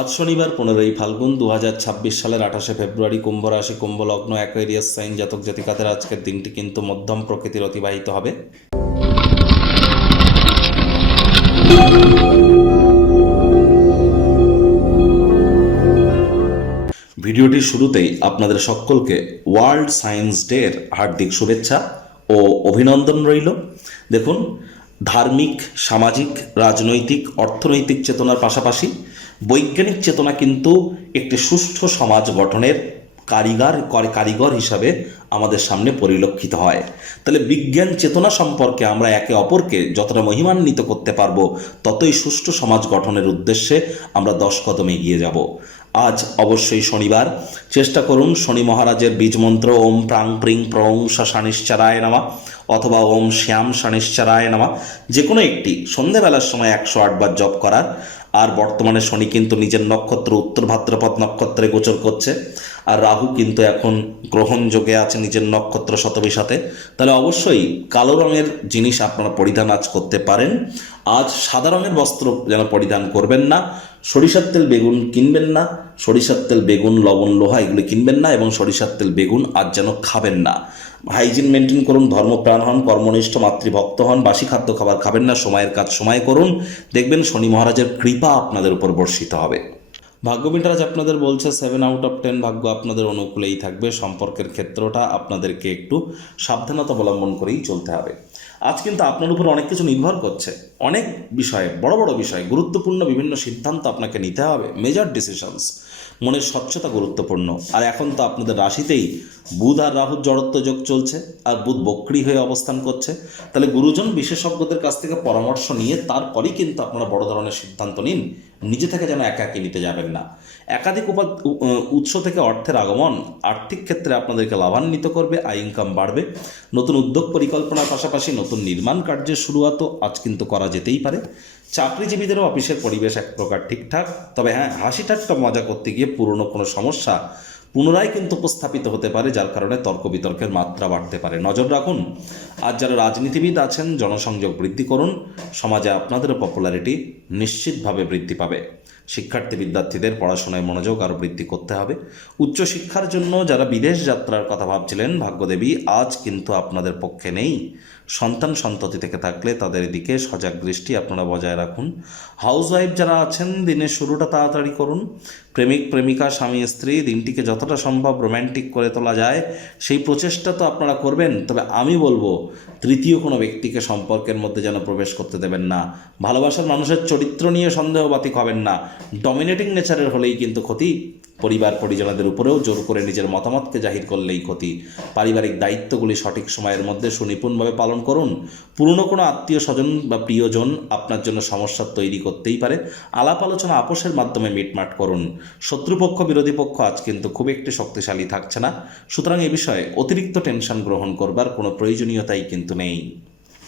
আজ শনিবার 15ই ফাল্গুন 2026 সালের 28শে ফেব্রুয়ারি, কুম্ভ রাশি, কুম্ভ লগ্ন, অ্যাকোয়ারিয়াস সাইন জাতক জাতিকাদের আজকের দিনটি কিন্তু মধ্যম প্রকৃতির অতিবাহিত হবে। ভিডিওটির শুরুতেই আপনাদের সকলকে ওয়ার্ল্ড সায়েন্স ডের হার্দিক শুভেচ্ছা ও অভিনন্দন রইল। দেখুন, ধার্মিক, সামাজিক, রাজনৈতিক, অর্থনৈতিক চেতনার পাশাপাশি বৈজ্ঞানিক চেতনা কিন্তু একটি সুষ্ঠু সমাজ গঠনের কারিগর হিসাবে আমাদের সামনে পরিলক্ষিত হয়। তাহলে বিজ্ঞান চেতনা সম্পর্কে আমরা একে অপরকে যতটা মহিমান্বিত করতে পারবো, ততই সুষ্ঠু সমাজ গঠনের উদ্দেশ্যে আমরা 10 কদম এগিয়ে যাব। আজ অবশ্যই শনিবার, চেষ্টা করুন শনি মহারাজের বীজ মন্ত্র ওম প্রাং প্রিং প্রং শনিশ্চরায় নমঃ অথবা ওম শ্যাম শনিশ্চরায় নমঃ যে কোনো একটি সন্ধ্যাবেলার সময় 108 বার জপ করার। আর বর্তমানে শনি কিন্তু নিজের নক্ষত্র উত্তর ভাদ্রপদ নক্ষত্রে গোচর করছে, আর রাহু কিন্তু এখন গ্রহণ যোগে আছে নিজের নক্ষত্র শতবিশাতে। তাহলে অবশ্যই কালো রঙের জিনিস আপনারা পরিধান আজ করতে পারেন। আজ সাদা রঙের বস্ত্র যেন পরিধান করবেন না। সরিষার তেল বেগুন কিনবেন না, সরিষার তেল বেগুন লবণ লোহা এগুলো কিনবেন না, এবং সরিষার তেল বেগুন আজ যেন খাবেন না। হাইজিন মেনটেন করুন, ধর্মপ্রাণ হন, কর্মনিষ্ঠ, মাতৃভক্ত হন, বাসি খাদ্য খাবার খাবেন না, সময়ের কাজ সময় করুন। দেখবেন শনি মহারাজের কৃপা আপনাদের উপর বর্ষিত হবে। ভাগ্য মিটারাজ আপনাদের বলছে 7 আউট অফ 10 ভাগ্য আপনাদের অনুকূলেই থাকবে। সম্পর্কের ক্ষেত্রটা আপনাদেরকে একটু সাবধানতা অবলম্বন করেই চলতে হবে। আজ কিন্তু আপনার উপর অনেক কিছু নির্ভর করছে, অনেক বিষয়ে, বড় বড় বিষয়, গুরুত্বপূর্ণ বিভিন্ন সিদ্ধান্ত আপনাকে নিতে হবে, মেজর ডিসিশনস। মনের স্বচ্ছতা গুরুত্বপূর্ণ। আর এখন তো আপনাদের রাশিতেই বুধ আর রাহুর জড়ত্ব যোগ চলছে, আর বুধ বক্রী হয়ে অবস্থান করছে। তাহলে গুরুজন বিশেষজ্ঞদের কাছ থেকে পরামর্শ নিয়ে তারপরেই কিন্তু আপনারা বড় ধরনের সিদ্ধান্ত নিন। নিজে থেকে যেন একাকী নিতে যাবেন না। একাধিক উৎস থেকে অর্থের আগমন আর্থিক ক্ষেত্রে আপনাদেরকে লাভান্বিত করবে, আয় ইনকাম বাড়বে। নতুন উদ্যোগ পরিকল্পনার পাশাপাশি নতুন নির্মাণ কার্যের শুরুয়াতও আজ কিন্তু করা যেতেই পারে। চাকরিজীবীদেরও অফিসের পরিবেশ এক প্রকার ঠিকঠাক, তবে হ্যাঁ, হাসি ঠাট্টা মজা করতে গিয়ে পুরনো কোনো সমস্যা পুনরায় কিন্তু উপস্থাপিত হতে পারে, যার কারণে তর্ক বিতর্কের মাত্রা বাড়তে পারে। নজর রাখুন। আজ যারা রাজনীতিবিদ আছেন, জনসংযোগ বৃদ্ধি করুন। সমাজে আপনাদেরও পপুলারিটি নিশ্চিতভাবে বৃদ্ধি পাবে। শিক্ষার্থী বিদ্যার্থীদের পড়াশোনায় মনোযোগ আরও বৃদ্ধি করতে হবে। উচ্চশিক্ষার জন্য যারা বিদেশ যাত্রার কথা ভাবছিলেন, ভাগ্যদেবী আজ কিন্তু আপনাদের পক্ষে নেই। সন্তান সন্ততি থেকে থাকলে তাদের দিকে সজাগ দৃষ্টি আপনারা বজায় রাখুন। হাউসওয়াইফ যারা আছেন, দিনের শুরুটা তাড়াতাড়ি করুন। প্রেমিক প্রেমিকা, স্বামী স্ত্রী, দিনটিকে যতটা সম্ভব রোম্যান্টিক করে তোলা যায় সেই প্রচেষ্টা তো আপনারা করবেন। তবে আমি বলবো, তৃতীয় কোনো ব্যক্তিকে সম্পর্কের মধ্যে যেন প্রবেশ করতে দেবেন না। ভালোবাসার মানুষের চরিত্র নিয়ে সন্দেহবাতিক হবেন না। ডমিনেটিং নেচারের হলেই কিন্তু ক্ষতি। পরিবার পরিজনদের উপরেও জোর করে নিজের মতামতকে জাহির করলেই ক্ষতি। পারিবারিক দায়িত্বগুলি সঠিক সময়ের মধ্যে সুনিপুণভাবে পালন করুন। পুরনো কোনো আত্মীয় স্বজন বা প্রিয়জন আপনার জন্য সমস্যা তৈরি করতেই পারে। আলাপ আলোচনা আপোষের মাধ্যমে মিটমাট করুন। শত্রুপক্ষ বিরোধী পক্ষ আজ কিন্তু খুব একটি শক্তিশালী থাকছে না, সুতরাং এ বিষয়ে অতিরিক্ত টেনশন গ্রহণ করবার কোনো প্রয়োজনীয়তাই কিন্তু নেই।